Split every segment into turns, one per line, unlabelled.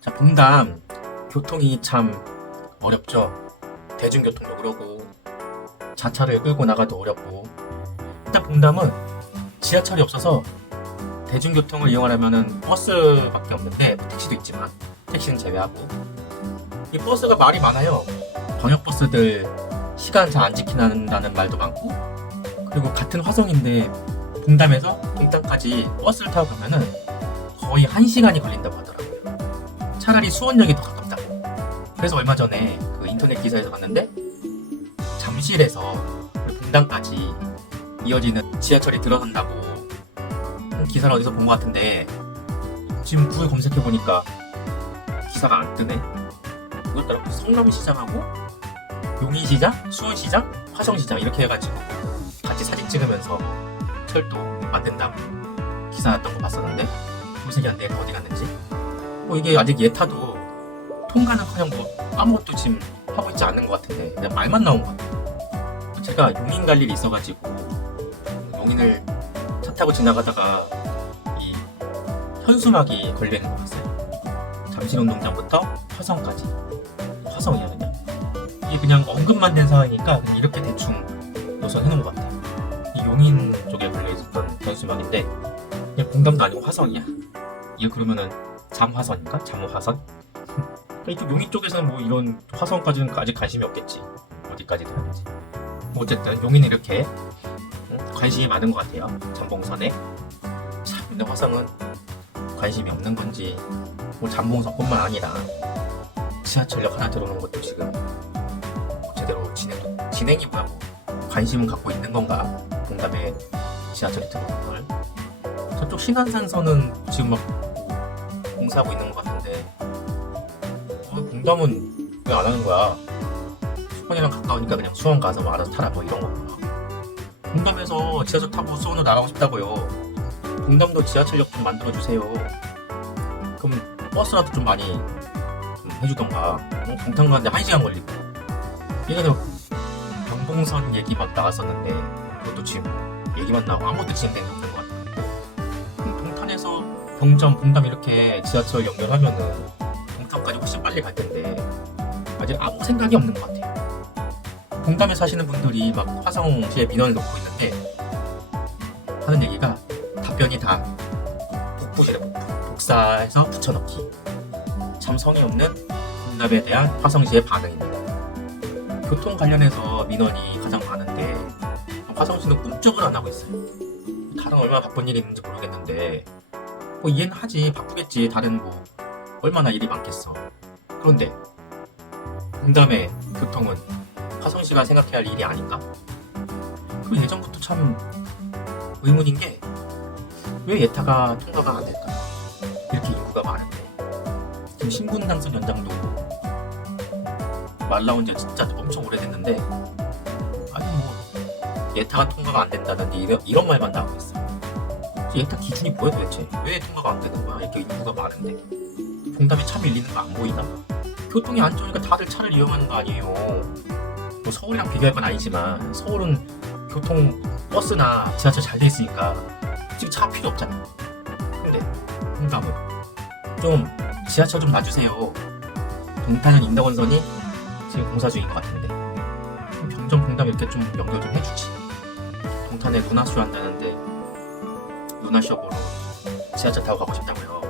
자, 분담 교통이 참 어렵죠. 대중교통도 그러고 자차를 끌고 나가도 어렵고 일단 분담은 지하철이 없어서 대중교통을 이용하려면은 버스밖에 없는데 택시도 있지만 택시는 제외하고 이 버스가 말이 많아요. 방역 버스들 시간 잘 안 지키는다는 말도 많고 그리고 같은 화성인데 분담에서 분담까지 버스를 타고 가면은 거의 1시간이 걸린다고 하더라고요. 차라리 수원역이 더 가깝다고. 그래서 얼마 전에 그 인터넷 기사에서 봤는데 잠실에서 분당까지 이어지는 지하철이 들어선다고 기사를 어디서 본 것 같은데 지금 구글 검색해 보니까 기사가 안 뜨네. 그것더라 성남시장하고 용인시장, 수원시장, 화성시장 이렇게 해가지고 같이 사진 찍으면서 철도 만든다고 기사 났던 거 봤었는데 검색이 안 되니까 어디 갔는지 뭐 이게 아직 예타도 통과는커녕 뭐 아무것도 지금 하고 있지 않는 것 같은데 그냥 말만 나온 것 같아요. 제가 용인 갈 일이 있어가지고 용인을 차 타고 지나가다가 이 현수막이 걸려있는 거 봤어요? 잠실운동장부터 화성까지. 화성이야 그냥? 이게 그냥 언급만 된 상황이니까 이렇게 대충 노선 해놓은 것 같아요. 이 용인 쪽에 걸려 있었던 현수막인데 그냥 공감도 아니고 화성이야. 이게 그러면은 잠화선인가? 잠화선? 이쪽 용인 쪽에서는 뭐 이런 화성까지는 아직 관심이 없겠지. 어디까지 들어야지. 뭐 어쨌든 용인은 이렇게 음, 관심이 많은 것 같아요. 잠봉선에. 참 근데 화성은 관심이 없는 건지 뭐 잠봉선뿐만 아니라 지하철역 하나 들어오는 것도 지금 제대로 진행, 진행이 뭐고 관심은 갖고 있는 건가? 공감에 지하철이 들어오는 걸. 저쪽 신안산선은 지금 막 공사하고 있는 것 같은데. 어, 공담은 왜 안 하는 거야? 수원이랑 가까우니까 그냥 수원 가서 뭐 알아서 타라 뭐 이런 거구나 공담에서 지하철 타고 수원으로 나가고 싶다고요. 공담도 지하철역 좀 만들어주세요. 그럼 버스라도 좀 많이 좀 해주던가. 어, 동탄 가는데 1시간 걸리고. 예전에 경봉선 얘기 막 나왔었는데 그것도 지금 얘기만 나오고 아무것도 진행 경점, 분담 이렇게 지하철 연결하면은 동탄까지 훨씬 빨리 갈 텐데 아직 아무 생각이 없는 것 같아요. 동담에 사시는 분들이 막 화성시에 민원을 넣고 있는데 하는 얘기가 답변이 다 복붙 복사해서 붙여넣기. 참 성의 없는 분담에 대한 화성시의 반응입니다. 교통 관련해서 민원이 가장 많은데 화성시는 꿈쩍을 안 하고 있어요. 다른 얼마나 바쁜 일이 있는지 모르겠는데 뭐 이해는 하지. 바쁘겠지. 다른 뭐 얼마나 일이 많겠어. 그런데 분담의 교통은 화성시가 생각해야 할 일이 아닌가? 그 예전부터 참 의문인 게 왜 예타가 통과가 안 될까? 이렇게 인구가 많은데. 지금 신분 당선 연장도 말 나온 지 진짜 엄청 오래됐는데 아니 뭐 예타가 통과가 안 된다든지 이런, 이런 말만 나오고 있어 예타 기준이 뭐야 도대체? 왜 통과가 안 되는 거야. 이렇게 인구가 많은데. 봉담에 차 밀리는 거 안 보이나? 교통이 안 좋으니까 다들 차를 이용하는 거 아니에요. 뭐 서울이랑 비교할 건 아니지만 서울은 교통 버스나 지하철 잘 돼 있으니까 지금 차 필요 없잖아. 근데 봉담은 좀 지하철 좀 놔주세요. 동탄은 인덕원선이 지금 공사 중인 것 같은데. 경정 공담 이렇게 좀 연결 좀 해주지. 동탄에 문화쇼 한다는데 문화쇼 보러 지하철 타고 가고 싶다고요.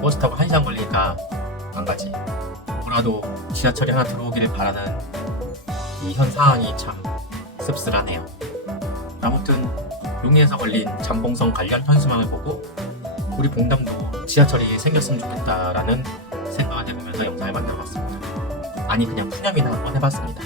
버스 타고 1시간 걸리니까 안 가지. 뭐라도 지하철이 하나 들어오기를 바라는 이 현 상황이 참 씁쓸하네요. 아무튼 용인에서 걸린 잠봉선 관련 현수막을 보고 우리 봉담도 지하철이 생겼으면 좋겠다라는 생각을 해보면서 영상을 만들어봤습니다. 아니 그냥 푸념이나 한번 해봤습니다